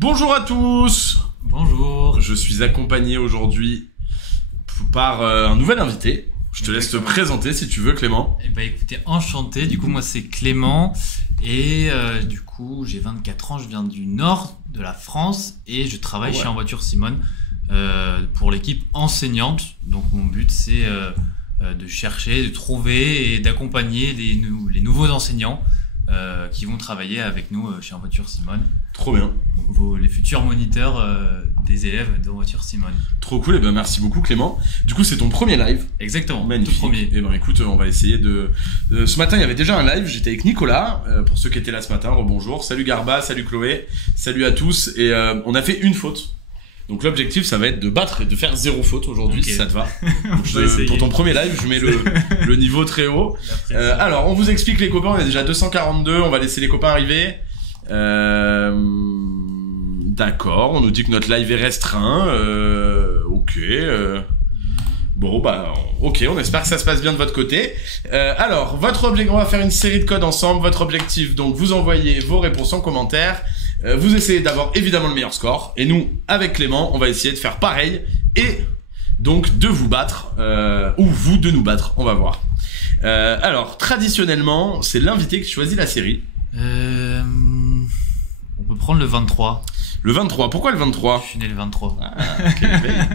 Bonjour à tous. Bonjour. Je suis accompagné aujourd'hui par un nouvel invité. Je te laisse te présenter si tu veux, Clément. Eh ben écoutez, enchanté. Du coup, moi c'est Clément et du coup j'ai 24 ans. Je viens du nord de la France et je travaille chez En Voiture Simone pour l'équipe enseignante. Donc mon but c'est de chercher, de trouver et d'accompagner les nouveaux enseignants qui vont travailler avec nous chez En Voiture Simone. Trop bien. Donc les futurs moniteurs des élèves de En Voiture Simone. Trop cool, et ben merci beaucoup Clément. Du coup c'est ton premier live. Exactement. Magnifique. Tout premier. Et ben écoute, on va essayer de... ce matin il y avait déjà un live, j'étais avec Nicolas, pour ceux qui étaient là ce matin, rebonjour. Salut Garba, salut Chloé, salut à tous. Et on a fait une faute. Donc l'objectif ça va être de battre et de faire 0 faute aujourd'hui, si ça te va. Donc, pour ton premier live, je mets le niveau très haut. Alors on vous explique les copains, on est déjà 242, on va laisser les copains arriver. D'accord, on nous dit que notre live est restreint. Ok. Bon bah ok, on espère que ça se passe bien de votre côté. Alors votre objectif, on va faire une série de codes ensemble. Votre objectif, donc vous envoyez vos réponses en commentaire. Vous essayez d'avoir évidemment le meilleur score. Et nous, avec Clément, on va essayer de faire pareil. Et donc de vous battre, ou vous de nous battre, on va voir. Alors, traditionnellement, c'est l'invité qui choisit la série. On peut prendre le 23. Le 23, pourquoi le 23 ? Je suis né le 23. Ah, quelle veille.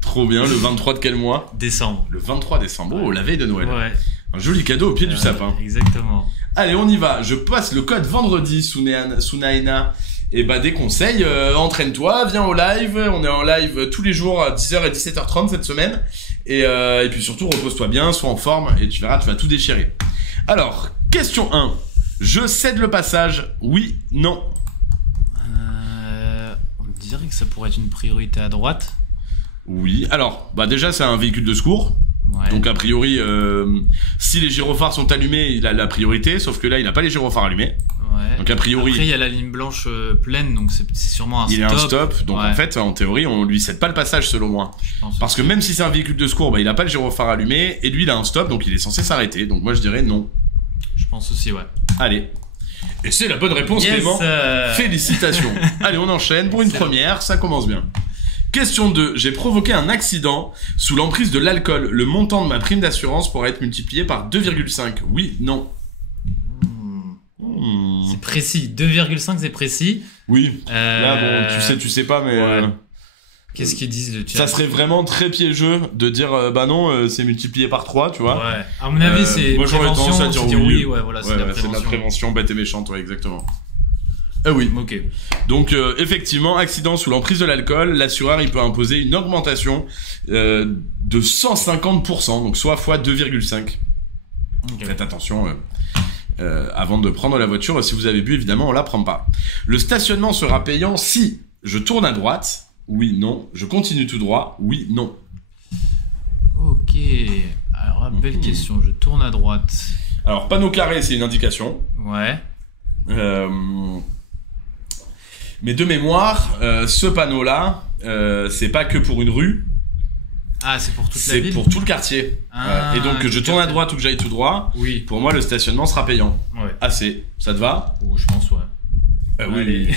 Trop bien, le 23 de quel mois ? Décembre. Le 23 décembre, oh, la veille de Noël. Ouais. Un joli cadeau au pied du sapin. Exactement. Allez, on y va. Je passe le code vendredi sous Naena. Et bah des conseils, entraîne-toi, viens au live. On est en live tous les jours à 10h et 17h30 cette semaine. Et puis surtout, repose-toi bien, sois en forme et tu verras, tu vas tout déchirer. Alors, question 1. Je cède le passage, oui, non. On dirait que ça pourrait être une priorité à droite. Oui, alors, bah déjà c'est un véhicule de secours. Ouais. Donc a priori, si les gyrophares sont allumés, il a la priorité, sauf que là il n'a pas les gyrophares allumés. Ouais. Donc a priori... Après il y a la ligne blanche pleine, donc c'est sûrement un stop. Il est un stop, donc en fait, en théorie, on lui cède pas le passage selon moi. Parce que même si c'est un véhicule de secours, bah, il a pas le gyrophare allumé, et lui il a un stop, donc il est censé s'arrêter. Donc moi je dirais non. Je pense aussi, ouais. Allez. Et c'est la bonne réponse, yes, Clément. Félicitations. Allez, on enchaîne pour une première, ça commence bien. Question 2. J'ai provoqué un accident sous l'emprise de l'alcool. Le montant de ma prime d'assurance pourra être multiplié par 2,5. Oui, non. C'est précis. 2,5 c'est précis. Oui. Là, bon, tu sais pas, mais... Ouais. Qu'est-ce qu'ils disent le chat ? Ça serait vraiment très piégeux de dire bah non, c'est multiplié par 3, tu vois. Ouais. À mon avis, c'est moi j'aurais tendance à dire oui. Ouais, voilà, c'est de la prévention bête et méchante, ouais, exactement. Oui. Ok. Donc effectivement, accident sous l'emprise de l'alcool, l'assureur il peut imposer une augmentation de 150%, donc soit fois 2,5. Okay. Faites attention avant de prendre la voiture, si vous avez bu évidemment on la prend pas. Le stationnement sera payant si je tourne à droite. Oui, non. Je continue tout droit. Oui, non. Ok. Alors, belle question. Je tourne à droite. Alors, panneau carré, c'est une indication. Ouais. Mais de mémoire, ce panneau-là, c'est pas que pour une rue. Ah, c'est pour toute la ville ? C'est pour tout le quartier. Et donc, que je tourne à droite ou que j'aille tout droit, oui. Pour moi, le stationnement sera payant. Ouais. Assez. Ça te va ? Oh, je pense, ouais. Ah oui.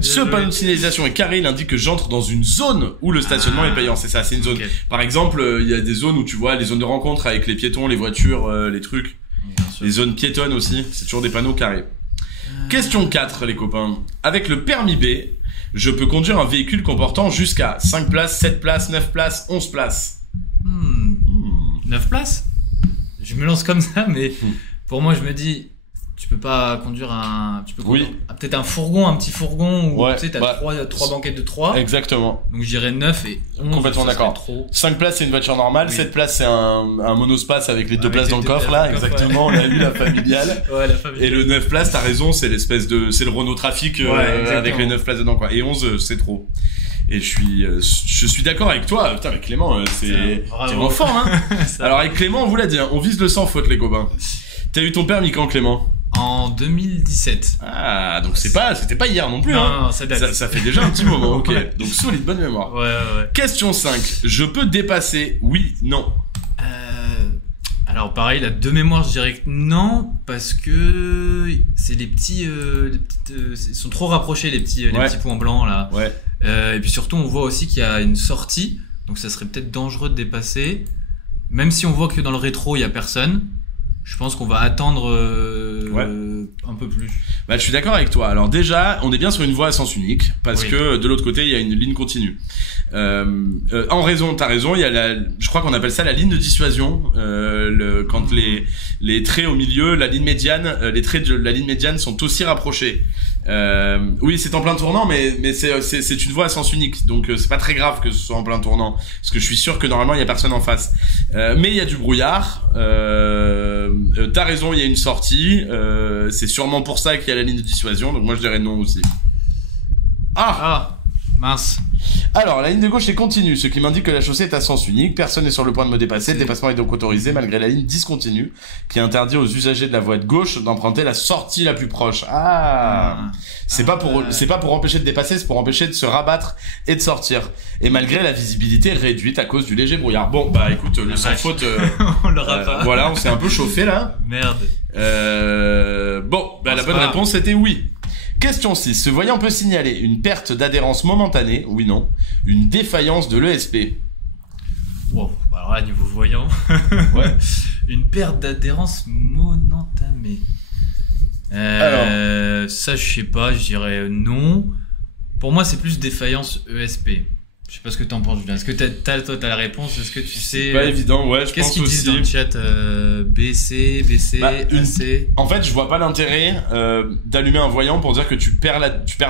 Ce panneau de signalisation est carré, il indique que j'entre dans une zone où le stationnement est payant. C'est ça, c'est une zone. Par exemple, il y a des zones où tu vois les zones de rencontre avec les piétons, les voitures, les trucs. Les zones piétonnes aussi, c'est toujours des panneaux carrés. Question 4, les copains. Avec le permis B, je peux conduire un véhicule comportant jusqu'à 5 places, 7 places, 9 places, 11 places. 9 places? Je me lance comme ça, mais pour moi, je me dis, tu peux pas conduire peut-être un fourgon, un petit fourgon, où tu sais, t'as trois banquettes de 3. Exactement. Donc je dirais 9 et 11. Complètement d'accord. 5 places, c'est une voiture normale, 7 places, c'est un monospace avec les 2 places dans le coffre, là. Exactement, on l'a eu, la familiale. La familiale. Et le 9 places, t'as raison, c'est c'est le Renault Trafic, avec les 9 places dedans, quoi. Et 11, c'est trop. Et je suis d'accord avec toi. Putain, avec Clément, t'es vraiment fort, hein. Alors, avec Clément, on vous l'a dit, hein, on vise le sans faute, les copains. T'as eu ton permis quand, Clément? En 2017. Ah, donc c'était pas hier non plus, hein. Non, ça date. Ça fait déjà un petit moment, ok. Donc, solide, bonne mémoire. Ouais. Question 5. Je peux dépasser? Oui, non. Alors, pareil, là, de mémoire, je dirais que non, parce que c'est les petits, ils sont trop rapprochés, les petits points blancs, là. Ouais. Et puis surtout, on voit aussi qu'il y a une sortie, donc ça serait peut-être dangereux de dépasser. Même si on voit que dans le rétro, il y a personne. Je pense qu'on va attendre un peu plus. Bah, je suis d'accord avec toi. Alors déjà, on est bien sur une voie à sens unique parce que de l'autre côté, il y a une ligne continue. T'as raison. Il y a je crois qu'on appelle ça la ligne de dissuasion. Quand les traits au milieu, la ligne médiane, les traits de la ligne médiane sont aussi rapprochés. Oui, c'est en plein tournant, mais c'est une voie à sens unique, donc c'est pas très grave que ce soit en plein tournant, parce que je suis sûr que normalement il y a personne en face. Mais il y a du brouillard. T'as raison, il y a une sortie. C'est sûrement pour ça qu'il y a la ligne de dissuasion, donc moi je dirais non aussi. Mince. Alors, la ligne de gauche est continue, ce qui m'indique que la chaussée est à sens unique. Personne n'est sur le point de me dépasser. Le dépassement est donc autorisé malgré la ligne discontinue, qui interdit aux usagers de la voie de gauche d'emprunter la sortie la plus proche. C'est pas pour empêcher de dépasser, c'est pour empêcher de se rabattre et de sortir. Et malgré la visibilité réduite à cause du léger brouillard. Bon, bah écoute, le sans faute. On l'aura pas. Voilà, on s'est un peu chauffé là. Merde. La bonne réponse était oui. Question 6. Ce voyant peut signaler une perte d'adhérence momentanée, oui non, une défaillance de l'ESP. Wow, alors là, niveau voyant, une perte d'adhérence momentanée. Ça, je sais pas, je dirais non. Pour moi, c'est plus défaillance ESP. Je sais pas ce que t'en penses, Julien. Est-ce que t'as la réponse? Est-ce que tu sais? C'est pas évident, ouais, je pense aussi. Qu'est-ce qu'ils disent dans le chat? BC, AC. En fait, je vois pas l'intérêt d'allumer un voyant pour dire que tu perds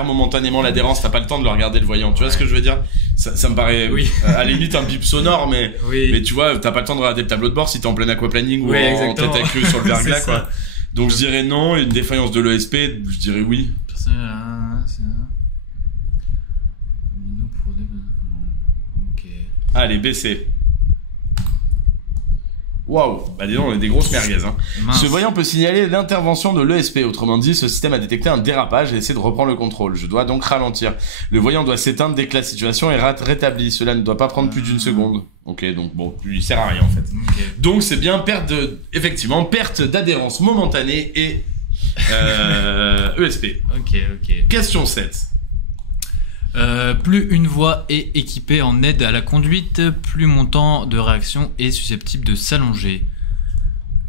momentanément l'adhérence. T'as pas le temps de le regarder le voyant. Tu vois ce que je veux dire? Ça me paraît à la limite un bip sonore, mais tu vois, t'as pas le temps de regarder le tableau de bord si t'es en plein aquaplaning ou en tête à queue sur le verglas, quoi. Donc je dirais non. Et une défaillance de l'ESP, je dirais oui. Allez, BC. Waouh, bah dis donc, on est des grosses merguez, hein. Ce voyant peut signaler l'intervention de l'ESP. Autrement dit, ce système a détecté un dérapage et essaie de reprendre le contrôle. Je dois donc ralentir. Le voyant doit s'éteindre dès que la situation est rétablie. Cela ne doit pas prendre plus d'une seconde. Ok, donc bon, il sert à rien en fait. Donc c'est bien perte d'adhérence momentanée et ESP. Ok. Question 7. Plus une voie est équipée en aide à la conduite, plus mon temps de réaction est susceptible de s'allonger.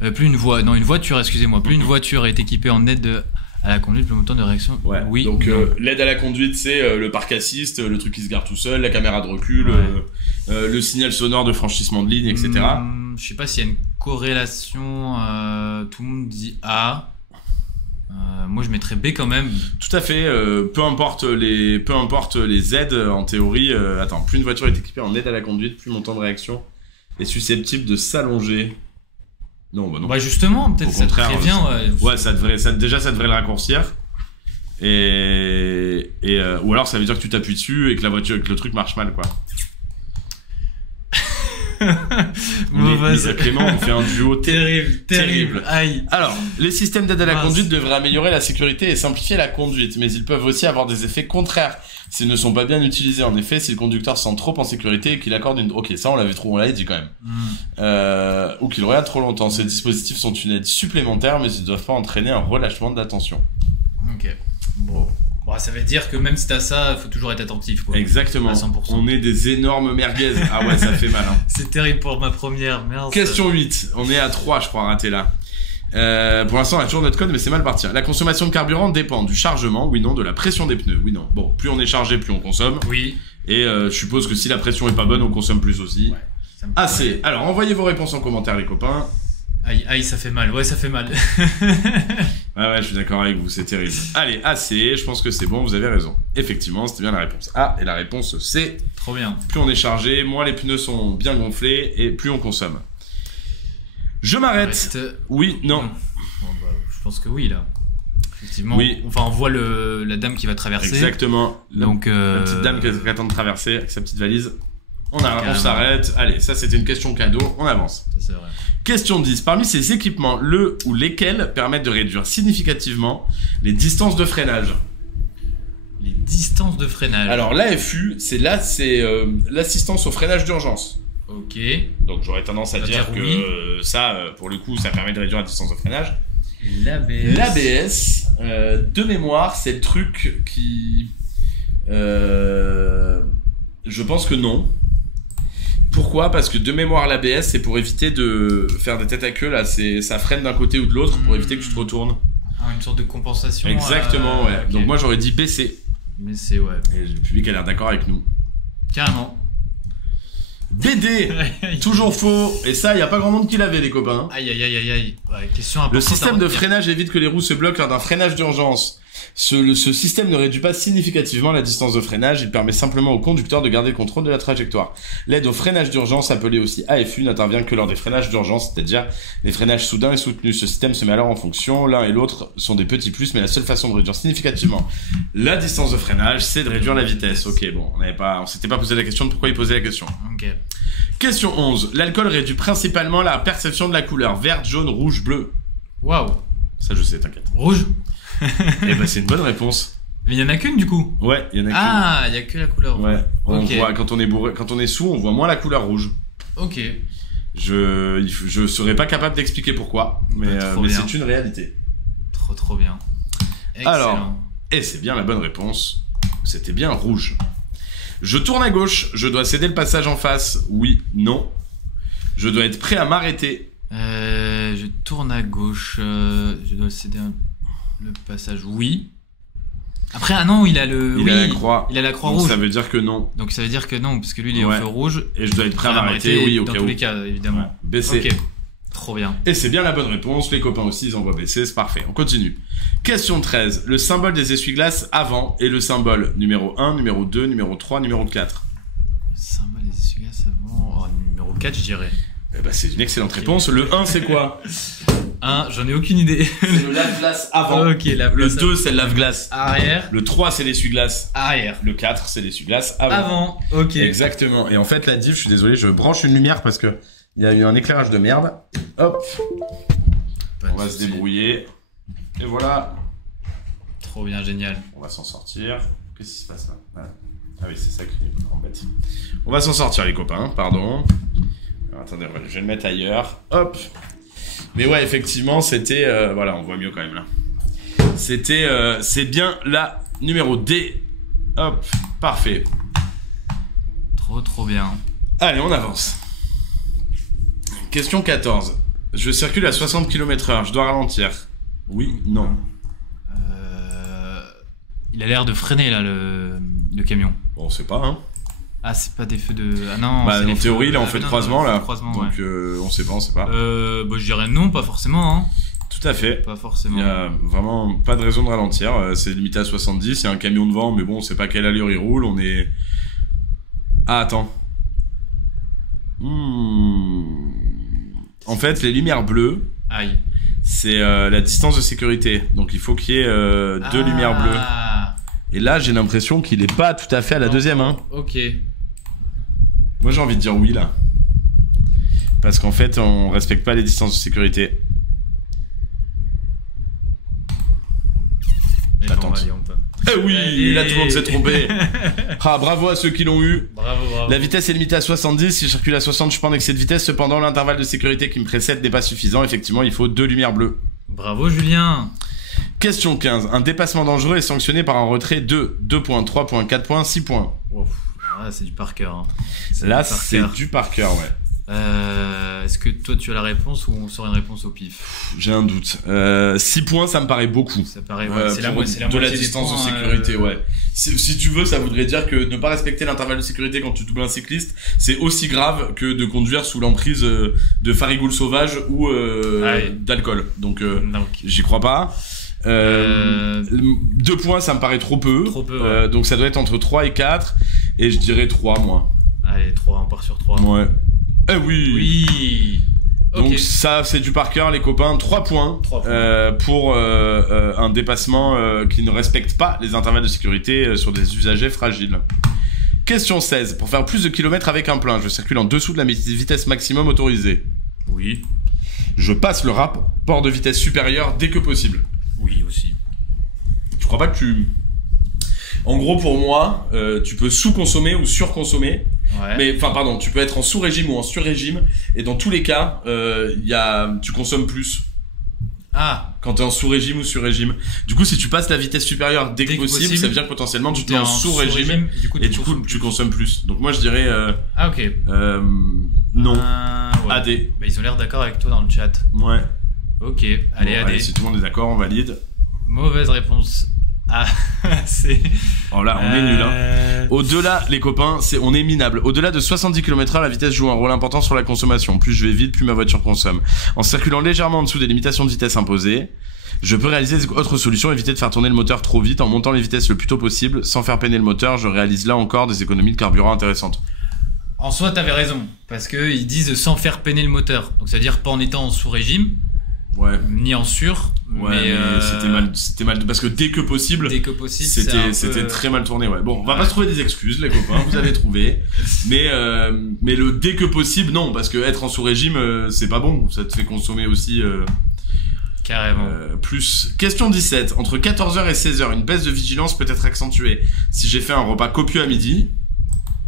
Une voiture est équipée en aide à la conduite, plus mon temps de réaction. Ouais. Oui. Donc l'aide à la conduite, c'est le parc assist, le truc qui se gare tout seul, la caméra de recul, le signal sonore de franchissement de ligne, etc. Je sais pas s'il y a une corrélation. Tout le monde dit A. Moi je mettrais B quand même. Tout à fait, peu importe les aides en théorie. Plus une voiture est équipée en aide à la conduite, plus mon temps de réaction est susceptible de s'allonger. Non, bah non. Bah justement, peut-être ça te prévient. Ouais, ça devrait le raccourcir. Ou alors ça veut dire que tu t'appuies dessus et que le truc marche mal, quoi. Clément, on fait un duo terrible. Aïe. Alors, les systèmes d'aide à la conduite devraient améliorer la sécurité et simplifier la conduite, mais ils peuvent aussi avoir des effets contraires s'ils ne sont pas bien utilisés. En effet, si le conducteur se sent trop en sécurité et qu'il accorde une... Ok, ça on l'avait dit quand même. Ou qu'il regarde trop longtemps. Ces dispositifs sont une aide supplémentaire, mais ils ne doivent pas entraîner un relâchement de l'attention. Ok. Bon. Bon, ça veut dire que même si t'as ça, faut toujours être attentif, quoi. Exactement. À 100%. On est des énormes merguez. Ah ouais, ça fait mal. Hein. C'est terrible pour ma première, merde. Question 8. On est à 3, je crois, raté là. Pour l'instant, on a toujours notre code, mais c'est mal parti. La consommation de carburant dépend du chargement, oui, non, de la pression des pneus, oui, non. Bon, plus on est chargé, plus on consomme. Oui. Et je suppose que si la pression est pas bonne, on consomme plus aussi. Ouais. Assez. Alors, envoyez vos réponses en commentaire, les copains. Aïe, aïe, ça fait mal. Ouais, ça fait mal. Ouais, je suis d'accord avec vous, c'est terrible. Allez, assez, je pense que c'est bon, vous avez raison. Effectivement, c'était bien la réponse A, et la réponse C. Trop bien. Plus on est chargé, moins les pneus sont bien gonflés, et plus on consomme. Je m'arrête. Oui, non. Bon, bah, je pense que oui, là. Effectivement. Oui. Enfin, on voit la dame qui va traverser. Exactement. Donc, la petite dame qui attend de traverser avec sa petite valise. On Carrément. s'arrête. Allez, ça c'était une question cadeau, on avance. Ça, c'est vrai. Question 10. Parmi ces équipements, le ou lesquels permettent de réduire significativement les distances de freinage? Les distances de freinage. Alors l'AFU, c'est l'assistance au freinage d'urgence. Ok. Donc j'aurais tendance à On va dire dire que oui. Ça, pour le coup, ça permet de réduire la distance de freinage. L'ABS. L'ABS, de mémoire, c'est le truc qui... je pense que non. Pourquoi? Parce que de mémoire, l'ABS, c'est pour éviter de faire des têtes à queue, là, ça freine d'un côté ou de l'autre pour éviter que tu te retournes. Ah, une sorte de compensation. Exactement, ouais. Ok. Donc moi, j'aurais dit BC. Mais c'est ouais. Et le public a l'air d'accord avec nous. Carrément. BD, toujours faux. Et ça, il n'y a pas grand monde qui l'avait, les copains. Aïe, aïe, aïe, aïe, aïe. Ouais, question importante. Le système à de retenir. freinage évite que les roues se bloquent lors d'un freinage d'urgence. Ce système ne réduit pas significativement la distance de freinage, il permet simplement au conducteur de garder le contrôle de la trajectoire. L'aide au freinage d'urgence, appelée aussi AFU, n'intervient que lors des freinages d'urgence, c'est-à-dire les freinages soudains et soutenus. Ce système se met alors en fonction, l'un et l'autre sont des petits plus, mais la seule façon de réduire significativement la distance de freinage, c'est de réduire la vitesse. Ok, bon, on s'était pas posé la question de pourquoi il posait la question. Ok. Question 11. L'alcool réduit principalement la perception de la couleur verte, jaune, rouge, bleu. Waouh. Ça je sais, t'inquiète. Rouge. Eh ben c'est une bonne réponse. Mais il y en a qu'une du coup. Ouais, il y en a qu'une. Ah, il y a que la couleur. Ouais, on Ok. voit quand on est bourré, quand on est sous, on voit moins la couleur rouge. Ok. Je serais pas capable d'expliquer pourquoi, mais, Trop mais bien. c'est une réalité. Trop bien. Excellent. Alors, et c'est bien la bonne réponse. C'était bien rouge. Je tourne à gauche, je dois céder le passage en face. Oui, non. Je dois être prêt à m'arrêter. Je tourne à gauche. Je dois céder le passage. Oui. Après, ah non, il a le. Il oui, a la croix. Il a la croix Donc rouge. ça veut dire que non. Donc ça veut dire que non, parce que lui, il est Ouais. au feu rouge. Et je dois être prêt à m'arrêter, oui, au dans cas tous où. les cas, évidemment. BC. Ok. Trop bien. Et c'est bien la bonne réponse, les copains aussi, ils envoient BC, c'est parfait. On continue. Question 13. Le symbole des essuie-glaces avant est le symbole numéro 1, numéro 2, numéro 3, numéro 4. Le symbole des essuie-glaces avant. Oh, numéro 4, je dirais. Eh ben, c'est une excellente réponse. Le 1, c'est quoi? 1, j'en ai aucune idée. C'est le lave-glace avant. Ok, la Le place 2, c'est le lave-glace. arrière. Le 3, c'est l'essuie-glace. Arrière. Le 4, c'est l'essuie-glace avant. Avant. Ok. Exactement. Et en fait, la div, je suis désolé, je branche une lumière parce que il y a eu un éclairage de merde. Hop, Pas de on va se souci. débrouiller. Et voilà, Trop bien, génial. on va s'en sortir. Qu'est-ce qui se passe là? Voilà. Ah oui, c'est ça qui m'embête. On va s'en sortir, les copains, pardon. Alors, attendez, je vais le mettre ailleurs. Hop. Mais ouais, effectivement, c'était... voilà, on voit mieux quand même là. C'était... c'est bien la numéro D. Hop, parfait. Trop bien. Allez, on avance. Question 14. Je circule à 60 km/h, je dois ralentir. Oui, non. Il a l'air de freiner là le camion. Bon, on sait pas, hein. Ah, c'est pas des feux de. Ah non. Bah, c'est en des théorie, feux... là, on ah, fait non, de croisement, non, là. croisement, Donc, ouais. on sait pas. Bah, je dirais non, pas forcément, hein. Tout à fait. Pas Il forcément. y a vraiment pas de raison de ralentir. C'est limité à 70. Il y a un camion devant, mais bon, on sait pas quelle allure il roule. On est... Ah, attends. En fait, les lumières bleues, Aïe. c'est la distance de sécurité. Donc, il faut qu'il y ait deux lumières bleues. Et là, j'ai l'impression qu'il est pas tout à fait à la deuxième, hein. Ok. Moi, j'ai envie de dire oui, là. Parce qu'en fait, on respecte pas les distances de sécurité. Mais Attends. bon, allez, on peut. Eh oui, Allez. là, tout le monde s'est trompé. Ah, bravo à ceux qui l'ont eu. Bravo. La vitesse est limitée à 70. Si je circule à 60, je suis pas en excès de vitesse. Cependant, l'intervalle de sécurité qui me précède n'est pas suffisant. Effectivement, il faut deux lumières bleues. Bravo, Julien. Question 15. Un dépassement dangereux est sanctionné par un retrait de 2 points, 3 points, 4 points, 6 points. Wow. Ah, c'est du par cœur. Hein. Là, c'est du par cœur, ouais. Est-ce que toi tu as la réponse ou on sort une réponse au pif? J'ai un doute. 6 points, ça me paraît beaucoup. Ça paraît, ouais, c'est la de la distance de sécurité, ouais. Si tu veux, ça voudrait dire que ne pas respecter l'intervalle de sécurité quand tu doubles un cycliste, c'est aussi grave que de conduire sous l'emprise de farigoules sauvages ou d'alcool. Donc, j'y crois pas. 2 points, ça me paraît trop peu. Trop peu, ouais. Donc ça doit être entre 3 et 4. Et je dirais 3, moi. Allez, 3, on part sur 3. Ouais. Eh oui. Oui. Donc okay. ça, c'est du par cœur, les copains. 3 points, pour un dépassement qui ne respecte pas les intervalles de sécurité sur des usagers fragiles. Question 16. Pour faire plus de kilomètres avec un plein, je circule en dessous de la vitesse maximum autorisée. Oui. Je passe le rapport de vitesse supérieur dès que possible. Oui, aussi. Tu crois pas que tu... En gros, pour moi, tu peux sous-consommer ou sur-consommer. Ouais. Mais, enfin, pardon, tu peux être en sous-régime ou en sur-régime. Et dans tous les cas, tu consommes plus. Ah. Quand t'es en sous-régime ou sur-régime. Du coup, si tu passes la vitesse supérieure dès que possible, ça veut dire que potentiellement tu t'es en sous-régime. Et du coup, tu consommes plus. Donc moi, je dirais... Ah, ok. Non. Ouais. AD. Bah, ils ont l'air d'accord avec toi dans le chat. Ouais. Ok, allez, bon, AD. Si tout le monde est d'accord, on valide. Mauvaise réponse. Ah, c'est... Oh là, on est nul, hein. Au-delà, les copains, on est minable. Au-delà de 70 km/h, la vitesse joue un rôle important sur la consommation. Plus je vais vite, plus ma voiture consomme. En circulant légèrement en dessous des limitations de vitesse imposées, je peux réaliser autre solution, éviter de faire tourner le moteur trop vite en montant les vitesses le plus tôt possible. Sans faire peiner le moteur, je réalise là encore des économies de carburant intéressantes. En soi, t'avais raison. Parce que ils disent sans faire peiner le moteur. Donc ça veut dire pas en étant en sous-régime. Ouais. Ni en sur. Ouais, mais c'était mal parce que dès que possible, c'était très mal tourné, ouais. Bon, on va pas se trouver des excuses, les copains, vous allez trouver. Mais le dès que possible, non, parce que être en sous-régime, c'est pas bon, ça te fait consommer aussi, carrément. Plus. Question 17. Entre 14h et 16h, une baisse de vigilance peut être accentuée si j'ai fait un repas copieux à midi.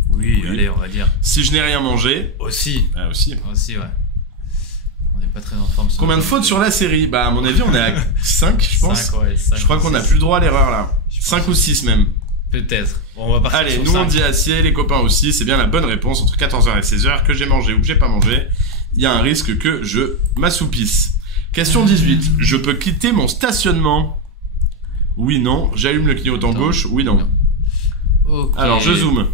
Oui, allez, on va dire. Si je n'ai rien mangé. Aussi. Ah, aussi. Aussi, ouais. On n'est pas très en forme. Combien de fautes sur la série? Bah, à mon avis, on est à 5, je pense. 5, ouais, 5, je crois qu'on n'a plus le droit à l'erreur, là. 5 ou 6 même. Peut-être. Bon, on va partir. Allez, sur nous 5. on dit acier, les copains aussi, c'est bien la bonne réponse. Entre 14h et 16h, que j'ai mangé ou que j'ai pas mangé, il y a un risque que je m'assoupisse. Question 18. Je peux quitter mon stationnement? Oui, non. J'allume le clignotant gauche? Oui, non. Okay. Alors, je zoome.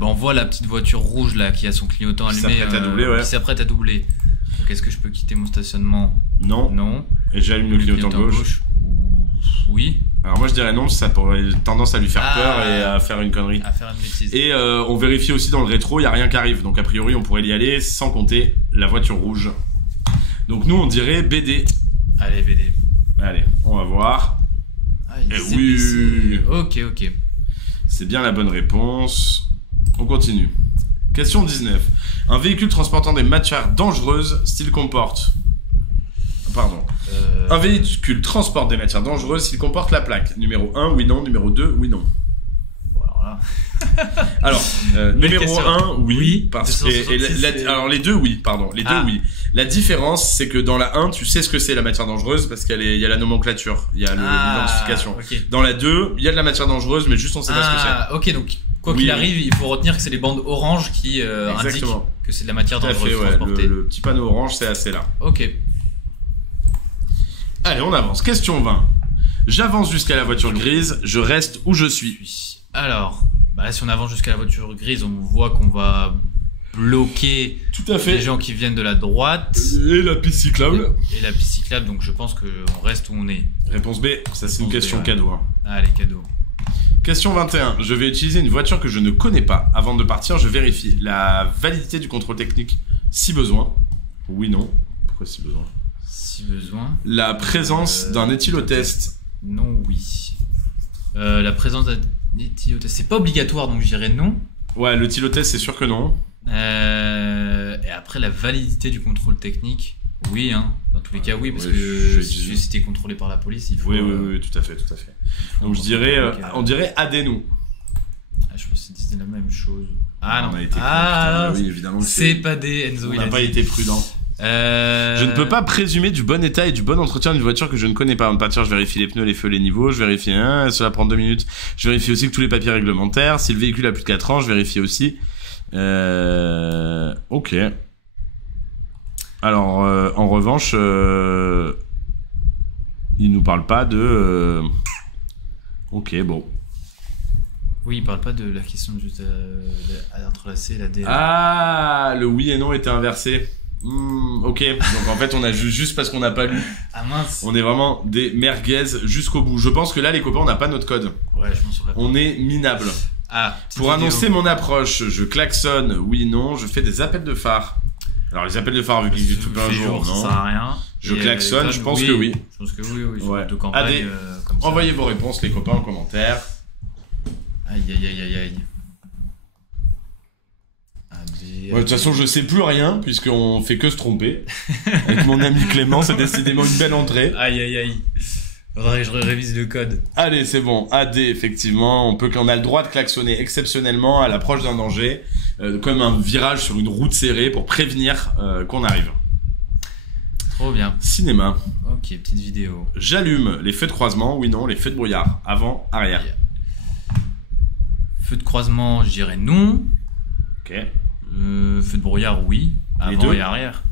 On voit la petite voiture rouge là qui a son clignotant allumé. Qui s'apprête à doubler, ouais. Qui s'apprête à doubler. Donc, est-ce que je peux quitter mon stationnement? Non. Non. Et j'allume le clignotant gauche? Oui. Alors moi je dirais non, ça pourrait tendance à lui faire peur et à faire une connerie. À faire une bêtise. Et on vérifie aussi dans le rétro, il y a rien qui arrive. Donc a priori on pourrait y aller sans compter la voiture rouge. Donc nous on dirait BD. Allez BD. Allez, on va voir. Ah, oui. Ok. C'est bien la bonne réponse. On continue. Question 19. Un véhicule transportant des matières dangereuses s'il comporte... Pardon. Un véhicule transporte des matières dangereuses s'il comporte la plaque. Numéro 1, oui, non. Numéro 2, oui, non. Bon, alors là. Numéro 1, oui. Parce que, alors les deux, oui, pardon. Les deux, oui. La différence, c'est que dans la 1, tu sais ce que c'est la matière dangereuse parce qu'il y a la nomenclature, il y a l'identification. Okay. Dans la 2, il y a de la matière dangereuse, mais juste on sait pas ce que c'est. Ok, donc quoi qu'il arrive, il faut retenir que c'est les bandes oranges qui indiquent que c'est de la matière dangereuse transportée. Le petit panneau orange, c'est assez là. Ok. Allez, on avance. Question 20. J'avance jusqu'à la voiture grise, je reste où je suis. Alors, là, si on avance jusqu'à la voiture grise, on voit qu'on va bloquer tout à fait les gens qui viennent de la droite. Et la piste cyclable. Et la piste cyclable, donc je pense qu'on reste où on est. Réponse B, ça c'est une question cadeau. Hein. Allez, cadeau. Question 21. Je vais utiliser une voiture que je ne connais pas. Avant de partir, je vérifie la validité du contrôle technique si besoin. Oui, non. Pourquoi si besoin? Si besoin. La présence d'un éthylotest. Non, oui. La présence d'un éthylotest. C'est pas obligatoire, donc je dirais non. Ouais, l'éthylotest, c'est sûr que non. Et après, la validité du contrôle technique. Oui, hein. Dans tous les cas, oui, parce que si t'es contrôlé par la police, il faut... Oui, tout à fait. Donc je dirais, on dirait AD nous. Je pense que c'était la même chose. On a été oui, évidemment. C'est pas des Enzo. On n'a pas été prudent. Je ne peux pas présumer du bon état et du bon entretien d'une voiture que je ne connais pas. Avant de partir, je vérifie les pneus, les feux, les niveaux. Je vérifie cela prend 2 minutes. Je vérifie aussi que tous les papiers réglementaires. Si le véhicule a plus de 4 ans, je vérifie aussi. Ok. Alors, en revanche, il nous parle pas de... Ok, bon. Oui, il parle pas de la question de juste à entrelacer la D. Ah, le oui et non était inversé. Ok, donc en fait on a juste parce qu'on n'a pas lu. Ah mince. On est vraiment des merguez jusqu'au bout. Je pense que là les copains on n'a pas notre code. Ouais, je m'en souviens pas. On est minable. Ah, pour annoncer mon approche, je klaxonne, oui, non, je fais des appels de phare. Alors les appels de phare vu qu'ils disent tout un jour, non. Ça sert à rien. Je klaxonne, je pense que oui. Je pense que oui, ouais. De campagne, comme ça. Envoyez vos réponses les copains en commentaire. Aïe. De toute façon, je sais plus rien, puisqu'on fait que se tromper. Avec mon ami Clément, c'est décidément une belle entrée. Aïe. Faudrait que je révise le code. Allez, c'est bon. AD, effectivement. On a le droit de klaxonner exceptionnellement à l'approche d'un danger, comme un virage sur une route serrée pour prévenir qu'on arrive. Trop bien. Cinéma. Ok, petite vidéo. J'allume les feux de croisement, oui, non, les feux de brouillard. Avant, arrière. Feu de croisement, je dirais non. Ok. Feu de brouillard, oui. Avant et arrière.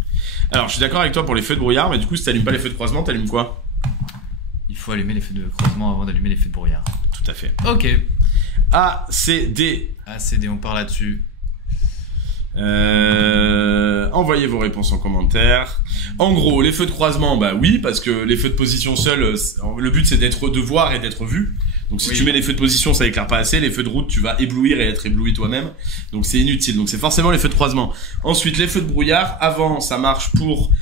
Alors, je suis d'accord avec toi pour les feux de brouillard, mais du coup, si t'allumes pas les feux de croisement, t'allumes quoi? Il faut allumer les feux de croisement avant d'allumer les feux de brouillard. Tout à fait. Ok. A, C, D. A, C, D, on part là-dessus. Envoyez vos réponses en commentaire. En gros, les feux de croisement, bah oui, parce que les feux de position seuls, le but c'est de voir et d'être vu. Donc si tu mets les feux de position, ça éclaire pas assez. Les feux de route, tu vas éblouir et être ébloui toi-même. Donc c'est inutile. Donc c'est forcément les feux de croisement. Ensuite, les feux de brouillard. Avant, ça marche pour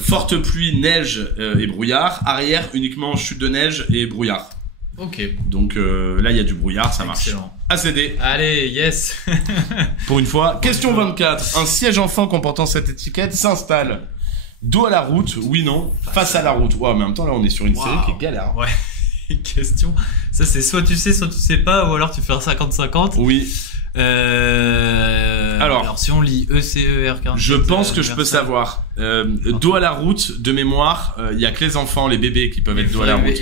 forte pluie, neige et brouillard. Arrière, uniquement chute de neige et brouillard. Ok. Donc là, il y a du brouillard, ça marche. Excellent. ACD. Allez, yes. Pour une fois. Question 24. Un siège enfant comportant cette étiquette s'installe dos à la route, oui, non, face à la route. Ouais, mais en même temps, là, on est sur une série qui est galère. Ouais. Question. Ça, c'est soit tu sais pas, ou alors tu fais un 50-50. Oui. Alors, si on lit ECER47. Je pense que je peux savoir. Dos à la route, de mémoire, il y a que les enfants, les bébés qui peuvent être dos à la route.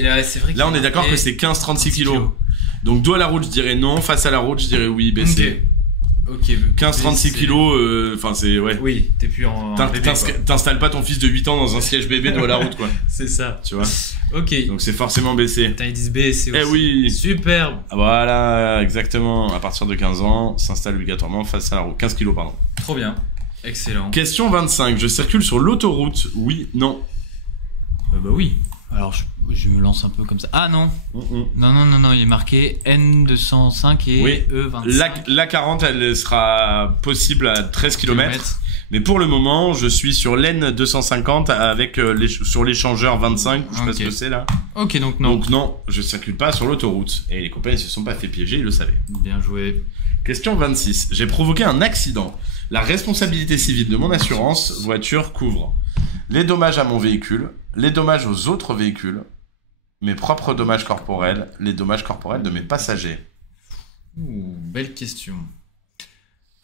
Là, on est d'accord que c'est 15-36 kilos. Donc, dos à la route, je dirais non. Face à la route, je dirais oui, baissé. Ok. 15-36 kilos, enfin, c'est, ouais. Oui, t'es plus en bébé, t'installes pas ton fils de 8 ans dans un siège bébé dos à la route, quoi. C'est ça. Tu vois. Ok. Donc, c'est forcément baissé. Putain, ils disent baissé aussi. Eh oui. Superbe. Voilà, exactement. À partir de 15 ans, s'installe obligatoirement face à la route. 15 kilos, pardon. Trop bien. Excellent. Question 25. Je circule sur l'autoroute. Oui, non. Bah oui. Alors, je me lance un peu comme ça. Ah non. Non, il est marqué N205 et E25. La 40, elle sera possible à 13 km. Mais pour le moment, je suis sur l'N250 avec sur l'échangeur 25, je sais pas ce que c'est là. Ok, donc non. Donc non, je circule pas sur l'autoroute. Et les copains, ils se sont pas fait piéger, ils le savaient. Bien joué. Question 26. J'ai provoqué un accident. La responsabilité civile de mon assurance voiture couvre les dommages à mon véhicule, les dommages aux autres véhicules, mes propres dommages corporels, les dommages corporels de mes passagers. Belle question.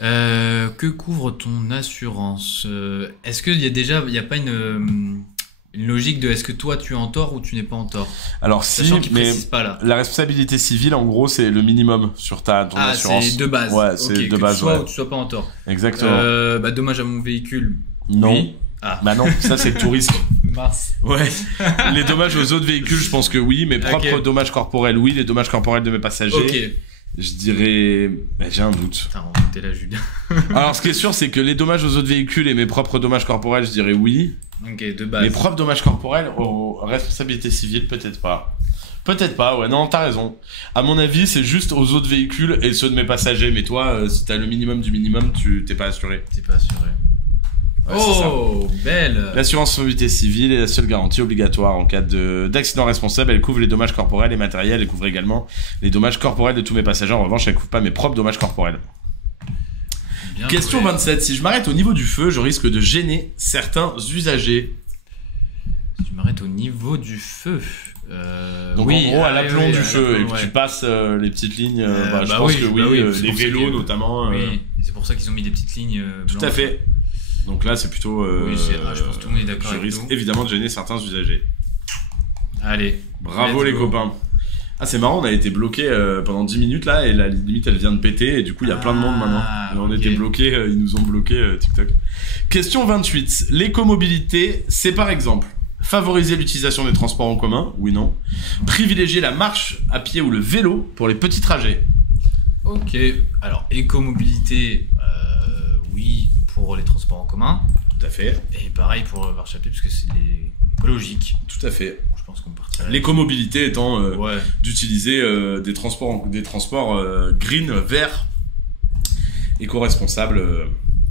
Que couvre ton assurance? Est-ce qu'il y a pas une logique de est-ce que toi tu es en tort ou tu n'es pas en tort? Alors si, mais pas, là. La responsabilité civile en gros c'est le minimum sur ton assurance. C'est de base. Ouais, c'est de base. Ou tu sois pas en tort. Exactement. Dommage à mon véhicule. Non. Oui. Bah non, ça c'est tout risque. Mince. Ouais. Les dommages aux autres véhicules, je pense que oui. Mes propres dommages corporels, oui. Les dommages corporels de mes passagers. Ok. Je dirais... j'ai un doute. Putain, t'es là, Julien. Alors, ce qui est sûr, c'est que les dommages aux autres véhicules et mes propres dommages corporels, je dirais oui. Ok, de base. Mes propres dommages corporels, aux responsabilités civiles, peut-être pas. Peut-être pas, ouais. Non, t'as raison. À mon avis, c'est juste aux autres véhicules et ceux de mes passagers. Mais toi, si t'as le minimum du minimum, t'es pas assuré. T'es pas assuré. Ouais, belle. L'assurance responsabilité civile est la seule garantie obligatoire en cas d'accident responsable. Elle couvre les dommages corporels et matériels. Elle couvre également les dommages corporels de tous mes passagers. En revanche, elle couvre pas mes propres dommages corporels. Bien Question 27. Si je m'arrête au niveau du feu, je risque de gêner certains usagers. Si tu m'arrêtes au niveau du feu. Donc en gros, à l'aplomb du feu, et que tu passes les petites lignes, je pense que les vélos notamment. Oui, c'est pour ça qu'ils ont mis des petites lignes. Tout à fait. Donc là, c'est plutôt... oui, c'est A, je pense que tout le monde est d'accord je avec risque nous. évidemment de gêner certains usagers. Allez. Bravo les copains. Ah, c'est marrant, on a été bloqué pendant 10 minutes là, et la limite elle vient de péter, et du coup il y a plein de monde maintenant. Et on était bloqués, ils nous ont bloqué TikTok. Question 28. L'écomobilité, c'est par exemple favoriser l'utilisation des transports en commun, oui non. Privilégier la marche à pied ou le vélo pour les petits trajets. Ok, alors écomobilité, oui pour les transports en commun. Tout à fait. Et pareil pour la marche à pied, parce que c'est écologique. Tout à fait. Je pense qu'on partirait. L'écomobilité étant ouais. d'utiliser des transports green, verts, éco-responsables,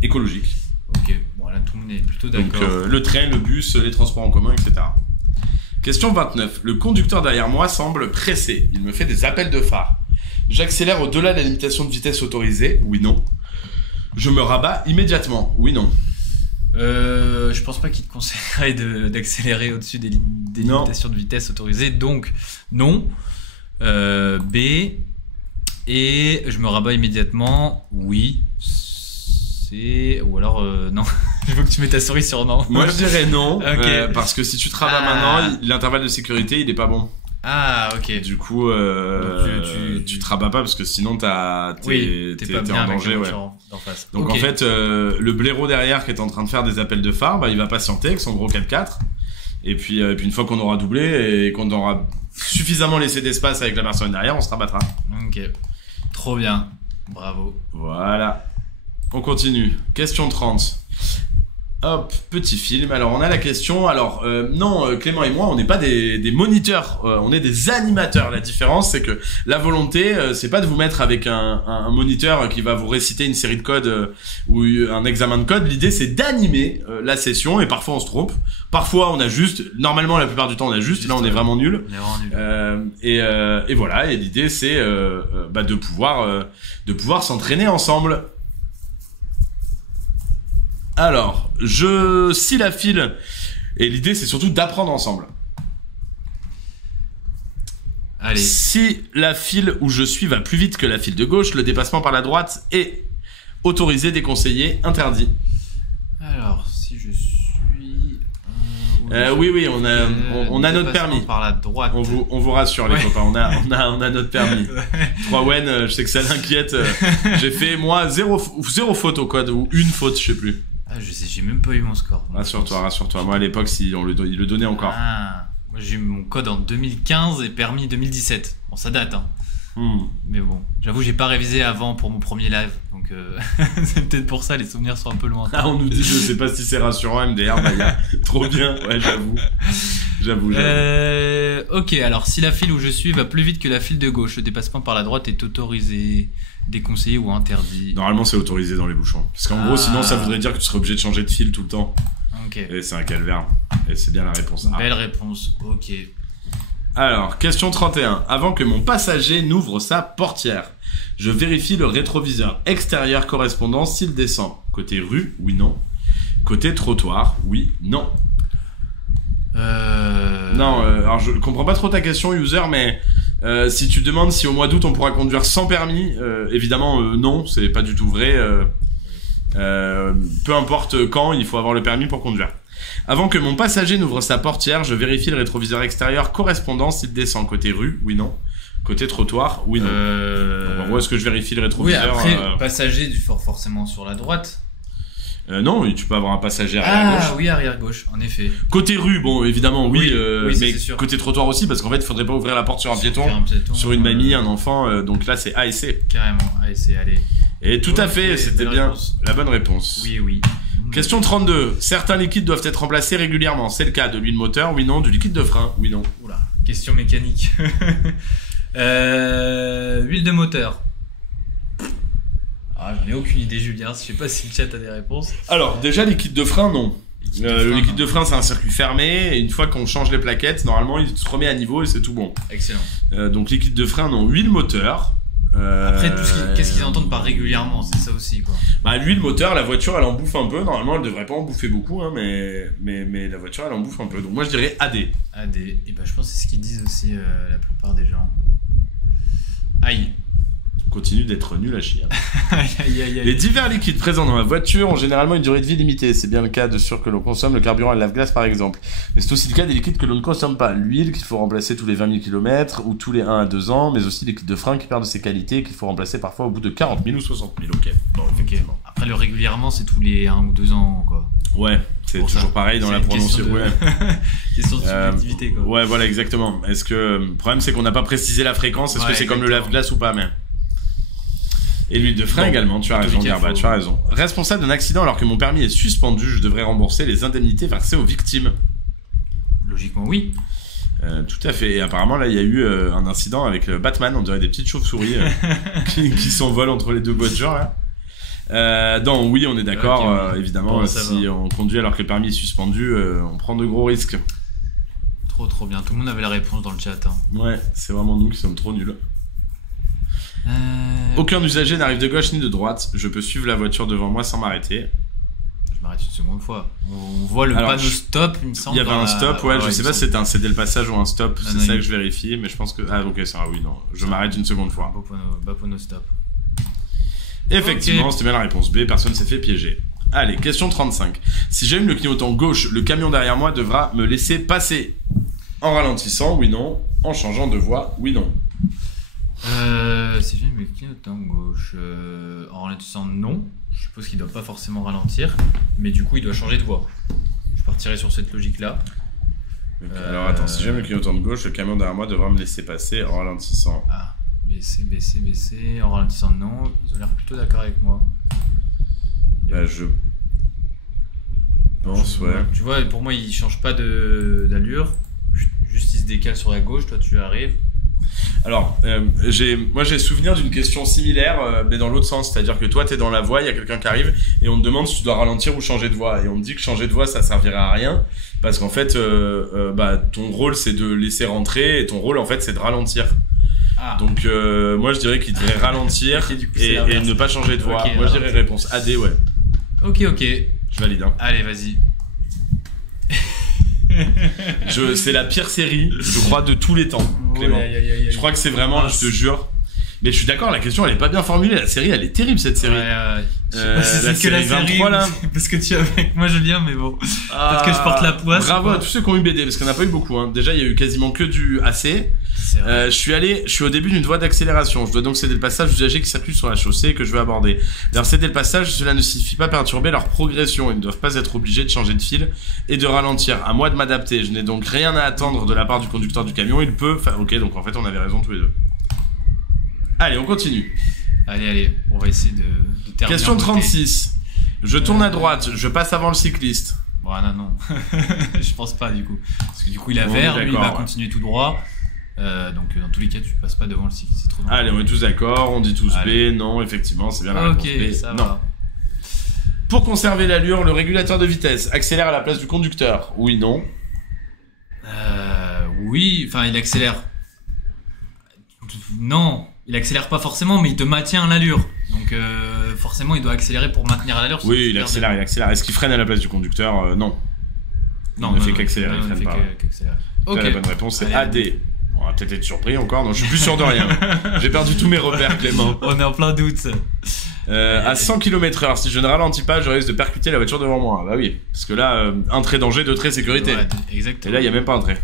écologiques. Ok, bon là tout le monde est plutôt d'accord. Donc le train, le bus, les transports en commun, etc. Question 29. Le conducteur derrière moi semble pressé. Il me fait des appels de phare. J'accélère au-delà de la limitation de vitesse autorisée, oui non. Je me rabats immédiatement, oui non. Je pense pas qu'il te conseillerait d'accélérer au-dessus des limitations de vitesse autorisées, donc non. B, et je me rabats immédiatement, oui. C, ou alors non. Je veux que tu mettes ta souris sur non. Moi je dirais non, okay. Parce que si tu te rabats maintenant, l'intervalle de sécurité il est pas bon. Ah ok. Du coup, tu te rabats pas parce que sinon t'es en danger. Ouais. D'en face. Donc en fait, le blaireau derrière qui est en train de faire des appels de phare, il va patienter avec son gros 4x4. Et puis une fois qu'on aura doublé et qu'on aura suffisamment laissé d'espace avec la personne derrière, on se rabattra. Ok. Trop bien. Bravo. Voilà. On continue. Question 30. Hop, petit film. Alors on a la question. Alors non, Clément et moi, on n'est pas des moniteurs, on est des animateurs. La différence, c'est que la volonté, c'est pas de vous mettre avec un moniteur qui va vous réciter une série de codes ou un examen de code. L'idée, c'est d'animer la session. Et parfois, on se trompe. Parfois, on a juste. Normalement, la plupart du temps, on a juste. Là, on est vraiment nul. On est vraiment nul. Et voilà. Et l'idée, c'est de pouvoir s'entraîner ensemble. Alors, je scie la file, et l'idée c'est surtout d'apprendre ensemble. Allez. Si la file où je suis va plus vite que la file de gauche, le dépassement par la droite est autorisé, déconseillé, interdit. Alors, si je suis... oui, on a notre permis. Par la droite. On vous rassure les copains, on a notre permis. 3Wen, je sais que ça l'inquiète. J'ai fait moi zéro faute au code, ou une faute, je sais plus. Ah, je sais, j'ai même pas eu mon score. Rassure-toi. Moi, à l'époque, il le donnait encore. Ah, moi, j'ai eu mon code en 2015 et permis 2017. Bon, ça date, hein. Mais bon, j'avoue, j'ai pas révisé avant pour mon premier live. Donc, c'est peut-être pour ça, les souvenirs sont un peu loin. Ah, on nous dit, je sais pas si c'est rassurant, MDR, trop bien. Ouais, j'avoue. Ok, alors, si la file où je suis va plus vite que la file de gauche, le dépassement par la droite est autorisé, déconseillé ou interdit. Normalement, c'est autorisé dans les bouchons. Parce qu'en gros, sinon, ça voudrait dire que tu serais obligé de changer de file tout le temps. Ok. Et c'est un calvaire. Et c'est bien la réponse A. Belle réponse, ok. Alors, question 31. Avant que mon passager n'ouvre sa portière, je vérifie le rétroviseur extérieur correspondant s'il descend. Côté rue, oui, non. Côté trottoir, oui, non. Non, alors je comprends pas trop ta question, user, mais si tu demandes si au mois d'août on pourra conduire sans permis, évidemment non, c'est pas du tout vrai. Peu importe quand, il faut avoir le permis pour conduire. Avant que mon passager n'ouvre sa portière, je vérifie le rétroviseur extérieur correspondant s'il descend. Côté rue, oui, non. Côté trottoir, oui, non. Donc, en gros, est-ce que je vérifie le rétroviseur? Oui, après, passager du fort forcément sur la droite. Non, tu peux avoir un passager arrière-gauche. Ah oui, arrière-gauche, en effet. Côté rue, bon, évidemment, oui, mais c'est sûr. Côté trottoir aussi, parce qu'en fait, il faudrait pas ouvrir la porte sur un piéton, sur une mamie, un enfant, donc là, c'est A et C. Carrément, A et C, allez. Et tout à fait, c'était bien la bonne réponse. Oui. Question 32. Certains liquides doivent être remplacés régulièrement. C'est le cas de l'huile moteur, oui, non. Du liquide de frein, oui, non. Oula, question mécanique. Huile de moteur. Ah, j'en ai aucune idée, Julien. Je sais pas si le chat a des réponses. Alors, déjà, liquide de frein, non. Le liquide de frein, c'est un circuit fermé. Et une fois qu'on change les plaquettes, normalement, il se remet à niveau et c'est tout bon. Excellent. Donc, liquide de frein, non. Huile moteur. Après, qu'est-ce qu'ils entendent par régulièrement? C'est ça aussi, quoi. Bah, l'huile moteur, la voiture, elle en bouffe un peu. Normalement, elle devrait pas en bouffer beaucoup, hein, mais la voiture, elle en bouffe un peu. Donc, moi, je dirais AD. AD. Et bah, je pense que c'est ce qu'ils disent aussi la plupart des gens. Aïe. continue d'être nul à chier. Aïe. Les divers liquides présents dans la voiture ont généralement une durée de vie limitée. C'est bien le cas de ceux que l'on consomme, le carburant et le lave-glace par exemple. Mais c'est aussi le cas des liquides que l'on ne consomme pas. L'huile qu'il faut remplacer tous les 20 000 km ou tous les 1 à 2 ans, mais aussi les liquides de frein qui perdent de ses qualités et qu'il faut remplacer parfois au bout de 40 000 ou 60 000. Ok. Bon, effectivement. Après, le régulièrement, c'est tous les 1 ou 2 ans, quoi. Ouais, c'est toujours pareil dans la prononciation. Ouais. Question de subjectivité, quoi. Ouais, voilà, exactement. Est-ce que le problème, c'est qu'on n'a pas précisé la fréquence. Est-ce que c'est comme le lave-glace ou pas, mais... Et l'huile de frein également, tu as raison, Garba, tu as raison. Responsable d'un accident alors que mon permis est suspendu, je devrais rembourser les indemnités versées aux victimes. Logiquement, oui. Tout à fait. Et apparemment, là, il y a eu un incident avec Batman, on dirait des petites chauves-souris qui s'envolent entre les deux voitures, là. Donc, oui, on est d'accord, okay, évidemment, si on conduit alors que le permis est suspendu, on prend de gros risques. Trop bien. Tout le monde avait la réponse dans le chat. Hein. Ouais, c'est vraiment nous qui sommes trop nuls. Aucun usager n'arrive de gauche ni de droite. Je peux suivre la voiture devant moi sans m'arrêter. Je m'arrête une seconde fois. On voit le panneau stop, il me semble. Il y avait un stop, ouais, je sais pas si c'était un céder le passage ou un stop, c'est ça que je vérifie, mais je pense que... Ah, ok, ça, oui, non. Je m'arrête une seconde fois. Bas panneau stop. Effectivement, okay. C'était bien la réponse B, personne s'est fait piéger. Allez, question 35. Si j'allume le clignotant gauche, le camion derrière moi devra me laisser passer. En ralentissant, oui, non. En changeant de voie, oui, non. Si j'allume le clignotant gauche, en ralentissant, non. Je suppose qu'il doit pas forcément ralentir, mais du coup, il doit changer de voie. Je partirai sur cette logique-là. Okay, alors attends, si j'allume le clignotant de gauche, le camion derrière moi devra me laisser passer en ralentissant. Ah, baisser. En ralentissant, non. Ils ont l'air plutôt d'accord avec moi. Bah, je pense, ouais. Tu vois, pour moi, il change pas d'allure. Juste, il se décale sur la gauche. Toi, tu arrives. Alors, moi j'ai souvenir d'une question similaire, mais dans l'autre sens, c'est-à-dire que toi t'es dans la voie, il y a quelqu'un qui arrive et on te demande si tu dois ralentir ou changer de voie, et on te dit que changer de voie ça servirait à rien parce qu'en fait, ton rôle c'est de laisser rentrer et ton rôle en fait c'est de ralentir. Ah. Donc moi je dirais qu'il devrait ralentir et ne pas changer de voie. Okay, moi je dirais réponse AD, ouais. Ok. Je valide. Hein. Allez, vas-y. C'est la pire série, je crois, de tous les temps, Clément. Je crois que c'est vraiment, je te jure. Mais je suis d'accord, la question elle est pas bien formulée. La série elle est terrible, cette série. La série 23 là. Parce que tu es avec moi, Julien, mais bon. Peut-être que je porte la poisse. Bravo à tous ceux qui ont eu BD, parce qu'on n'a pas eu beaucoup. Hein. Déjà, il y a eu quasiment que du AC. Je suis au début d'une voie d'accélération. Je dois donc céder le passage aux usagers qui circulent sur la chaussée que je veux aborder. Leur céder le passage, cela ne suffit pas à perturber leur progression. Ils ne doivent pas être obligés de changer de fil et de ralentir. À moi de m'adapter. Je n'ai donc rien à attendre de la part du conducteur du camion. Il peut. Enfin, ok, donc en fait, on avait raison tous les deux. Allez, on continue. Allez, on va essayer de terminer. Question 36. Je tourne à droite, je passe avant le cycliste. Bon, non. Je pense pas, du coup. Parce que du coup, il a vert, lui, il va continuer tout droit. Donc, dans tous les cas, tu passes pas devant le cycliste. C'est trop dangereux. Allez, on est tous d'accord, on dit tous B. Non, effectivement, c'est bien la réponse B. Ça non. Va. Pour conserver l'allure, le régulateur de vitesse accélère à la place du conducteur. Oui, non. Oui, enfin, il accélère. Non. Il accélère pas forcément, mais il te maintient l'allure. Donc forcément, il doit accélérer pour maintenir l'allure. Oui, il accélère. Est-ce qu'il freine à la place du conducteur? Non. Non, il ne fait qu'accélérer, il freine pas. Ok. La bonne réponse, c'est AD. On va peut-être être surpris encore. Non, je suis plus sûr de rien. J'ai perdu tous mes repères, Clément. On est en plein doute. À 100 km/h, si je ne ralentis pas, je risque de percuter la voiture devant moi. Bah oui, parce que là, un trait danger, deux traits sécurité. Ouais, exactement. Et là, il n'y a même pas un trait.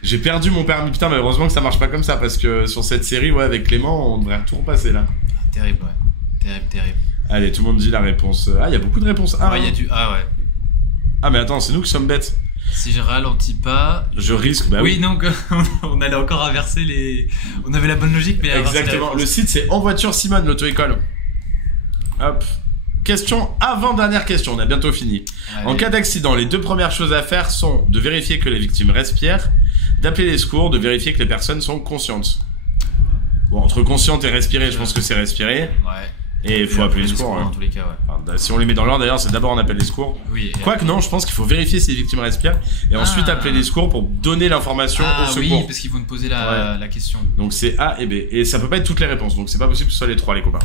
J'ai perdu mon permis, putain, mais heureusement que ça marche pas comme ça, parce que sur cette série, ouais, avec Clément, on devrait tout repasser là. Terrible, ouais. Terrible. Allez, tout le monde dit la réponse. Ah, il y a beaucoup de réponses A. Ouais, il y a du A, ouais. Ah, mais attends, c'est nous qui sommes bêtes. Si je ralentis pas... Je risque, bah oui. Oui, non, on allait encore inverser les... On avait la bonne logique, mais... Exactement, le site c'est En Voiture Simone, l'auto-école. Hop. Question, avant-dernière question, on a bientôt fini. Allez. En cas d'accident, les deux premières choses à faire sont de vérifier que les victimes respirent, d'appeler les secours, de vérifier que les personnes sont conscientes. Bon, entre consciente et respirer, je pense que c'est respirer. Ouais. Et il faut appeler les secours. Dans tous les cas, ouais. Enfin, si on les met dans l'ordre, d'ailleurs, c'est d'abord on appelle les secours. Oui. Quoique non, je pense qu'il faut vérifier si les victimes respirent et ensuite appeler les secours pour donner l'information au secours. Oui, parce qu'ils vont te poser la question. Donc c'est A et B. Et ça peut pas être toutes les réponses, donc c'est pas possible que ce soit les trois, les copains.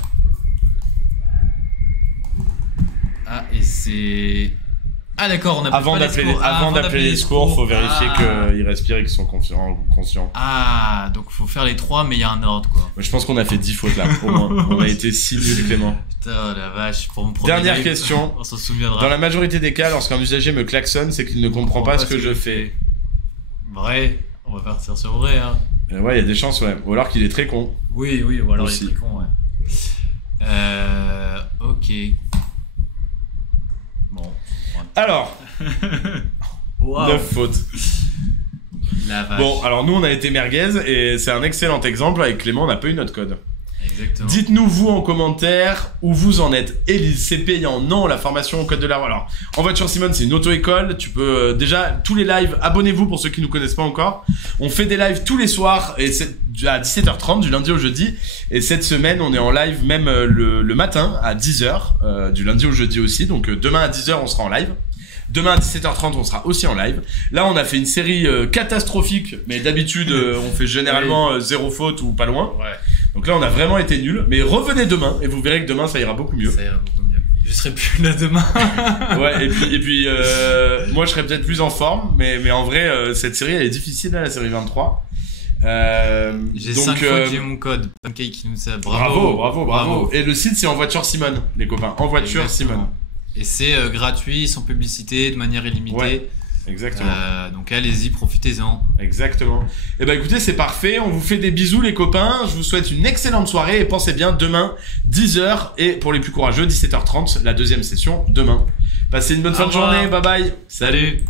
Ah, et c'est... Ah d'accord, on a Avant d'appeler les secours, faut vérifier qu'ils respirent et qu'ils sont conscients. Ah, donc faut faire les 3, mais il y a un ordre, quoi. Je pense qu'on a fait 10 fautes là, au moins. On a été si nuls, Clément. Putain, la vache, pour mon premier Dernière live, question. on s'en souviendra. Dans la majorité des cas, lorsqu'un usager me klaxonne, c'est qu'il ne comprend pas ce que je fais. Vrai, on va partir sur vrai, hein. Ouais, il y a des chances, ouais. Ou alors qu'il est très con. Oui, ou alors aussi. il est très con, ouais. Ok. Bon. Alors, Wow. 9 fautes. La vache. Bon, alors nous on a été merguez et c'est un excellent exemple. Avec Clément, on n'a pas eu notre code. Exactement. Dites-nous vous en commentaire où vous en êtes. Élise, c'est payant? Non, la formation au code de la roue. Alors, En Voiture Simone, c'est une auto-école. Tu peux déjà tous les lives. Abonnez-vous pour ceux qui nous connaissent pas encore. On fait des lives tous les soirs et c'est à 17h30 du lundi au jeudi. Et cette semaine, on est en live même le matin à 10h du lundi au jeudi aussi. Donc demain à 10h, on sera en live. Demain à 17h30, on sera aussi en live. Là, on a fait une série catastrophique, mais d'habitude, on fait généralement 0 faute ou pas loin. Ouais. Donc là, on a vraiment été nuls. Mais revenez demain et vous verrez que demain, ça ira beaucoup mieux. Ça ira beaucoup mieux. Je serai plus là demain. Ouais, et puis moi, je serai peut-être plus en forme, mais en vrai, cette série, elle est difficile, là, la série 23. J'ai donc, 5 fois que j'ai mon code. Pancake qui nous a. Bravo. Et le site, c'est En Voiture Simone, les copains. En Voiture Simone. Et c'est gratuit, sans publicité, de manière illimitée. Ouais, exactement. Donc allez-y, profitez-en. Exactement. Et ben écoutez, c'est parfait. On vous fait des bisous, les copains. Je vous souhaite une excellente soirée. Et pensez bien, demain, 10h. Et pour les plus courageux, 17h30, la deuxième session, demain. Passez une bonne fin de journée. Bye bye. Salut.